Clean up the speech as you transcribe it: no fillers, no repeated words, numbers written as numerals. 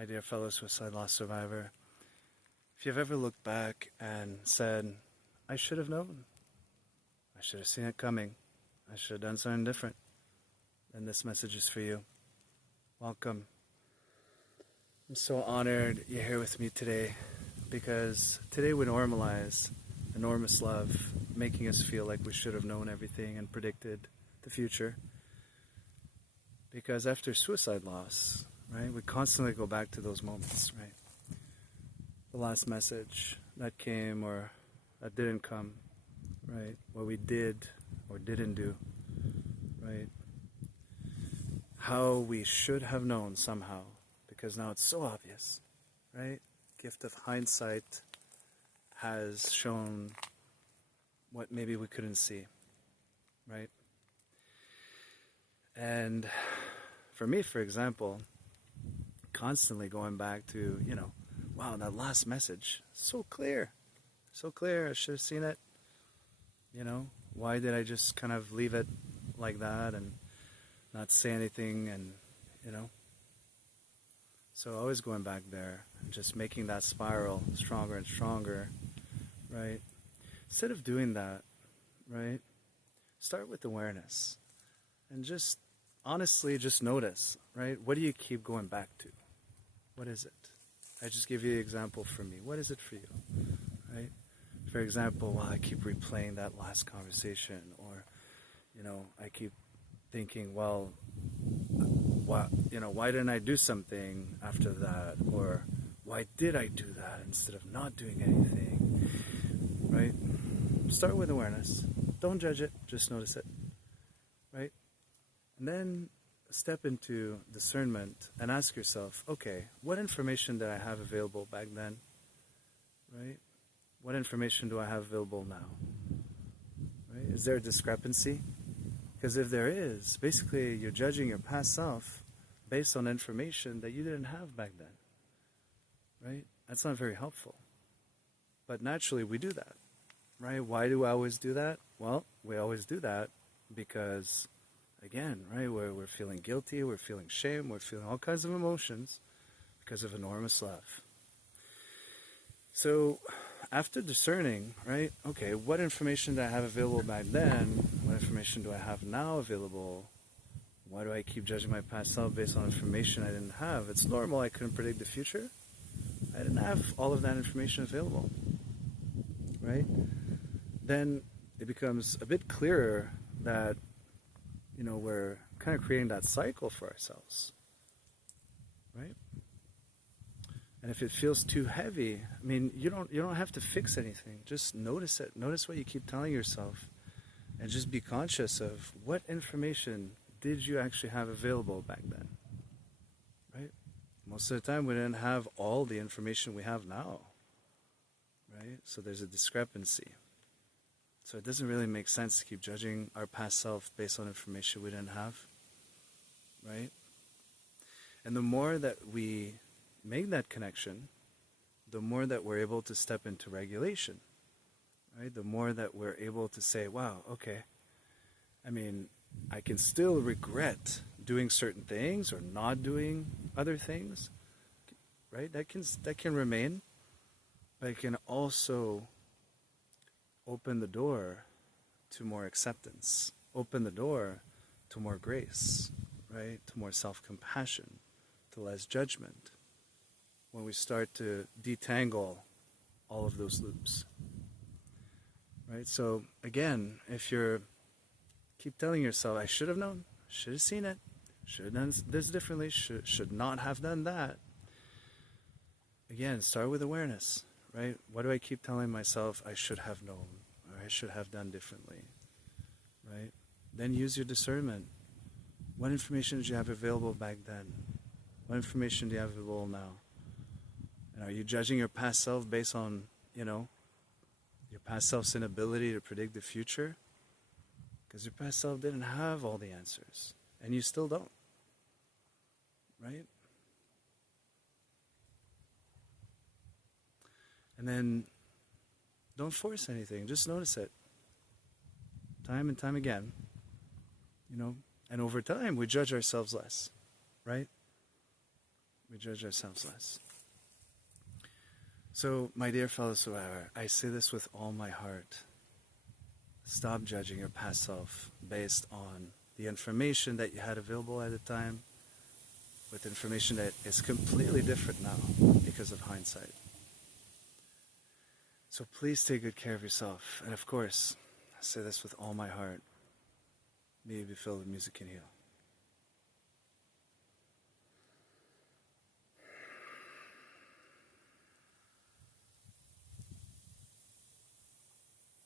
My dear fellow suicide loss survivor, if you've ever looked back and said, I should have known, I should have seen it coming, I should have done something different, then this message is for you. Welcome. I'm so honored you're here with me today, because today we normalize enormous love, making us feel like we should have known everything and predicted the future. Because after suicide loss, right, we constantly go back to those moments, right? The last message that came or that didn't come, right? What we did or didn't do, right? How we should have known somehow, because now it's so obvious, right? Gift of hindsight has shown what maybe we couldn't see, right? And for me, for example, constantly going back to, wow, that last message, so clear, I should have seen it, why did I just kind of leave it like that and not say anything, and, so always going back there and just making that spiral stronger and stronger, right? Instead of doing that, right, start with awareness and just honestly just notice, right? What do you keep going back to? What is it? I just give you the example for me. What is it for you, right? For example, well, I keep replaying that last conversation, or, I keep thinking, well, why didn't I do something after that? Or why did I do that instead of not doing anything, right? Start with awareness. Don't judge it, just notice it, right? And then step into discernment and ask yourself, okay, what information did I have available back then, right? What information do I have available now, right? Is there a discrepancy? Because if there is, basically you're judging your past self based on information that you didn't have back then, right? That's not very helpful. But naturally we do that, right? Why do I always do that? Well, we always do that because, again, right, we're feeling guilty, we're feeling shame, we're feeling all kinds of emotions because of enormous love. So after discerning, right, okay, what information do I have available back then? What information do I have now available? Why do I keep judging my past self based on information I didn't have? It's normal, I couldn't predict the future. I didn't have all of that information available, right? Then it becomes a bit clearer that, we're kind of creating that cycle for ourselves, right? And if it feels too heavy, you don't have to fix anything. Just notice it. Notice what you keep telling yourself, and just be conscious of what information did you actually have available back then, right? Most of the time, we didn't have all the information we have now, right? So there's a discrepancy. So it doesn't really make sense to keep judging our past self based on information we didn't have, right? And the more that we make that connection, the more that we're able to step into regulation, right? The more that we're able to say, wow, okay, I can still regret doing certain things or not doing other things, right? That can remain, but it can also open the door to more acceptance, open the door to more grace, right? To more self-compassion, to less judgment, when we start to detangle all of those loops, right? So again, if you're keep telling yourself, I should have known, should have seen it, should have done this differently, should not have done that, again, start with awareness, right? What do I keep telling myself I should have known, or I should have done differently, right? Then use your discernment. What information did you have available back then? What information do you have available now? And are you judging your past self based on, your past self's inability to predict the future? Because your past self didn't have all the answers, and you still don't, right? And then don't force anything, just notice it. Time and time again, and over time we judge ourselves less, right? We judge ourselves less. So, my dear fellow survivor, I say this with all my heart. Stop judging your past self based on the information that you had available at the time with information that is completely different now because of hindsight. So please take good care of yourself. And of course, I say this with all my heart. May you be filled with music and heal.